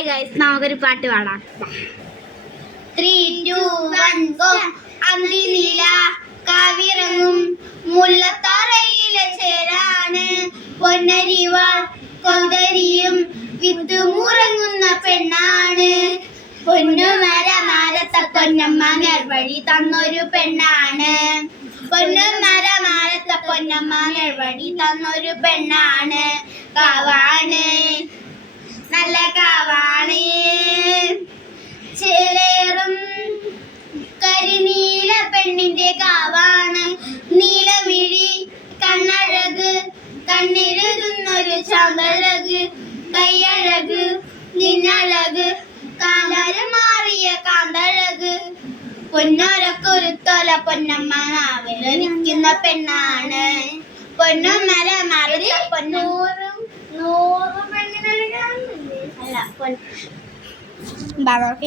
Hi guys, നമുക്കൊരു പാട്ട് പാടാം. 3, 2, 1 ഗോ. അന്തിനില കാവിറങ്ങും മുല്ലത്തറയിലെ ചേരാണ് പൊന്നരിവാൾ കൊന്തരിയും വിത്തുമുറങ്ങുന്ന പെണ്ണാണ്. പൊന്നുമരമാരത്തെ പൊന്നമ്മ നേർവഴി തന്നൊരു പെണ്ണാണ്. പൊന്നുമരമാരത്തെ പൊന്നമ്മ നേർവഴി തന്നൊരു പെണ്ണാണ്. കാവാണ്, നല്ല കാവാണ്, ചേലേറും കരിനീല പെണ്ണിന്റെ കാവാണ്. നീലമിഴി കണ്ണഴക്, കണ്ണെഴുതുന്നൊരു ചാമ്പഴക്, കൈയഴക് നിന്നഴക്, കാലം മാറിയ കാന്തഴക്. പൊന്നോരക്കുരുത്തോല പൊന്നമ്മ നാവിലൊലിക്കുന്ന പെണ്ണാണ്. പൊന്നുമരമാരത്തെ പൊന്നൂറും 100 പെണ്ണിനൊരു അല്ല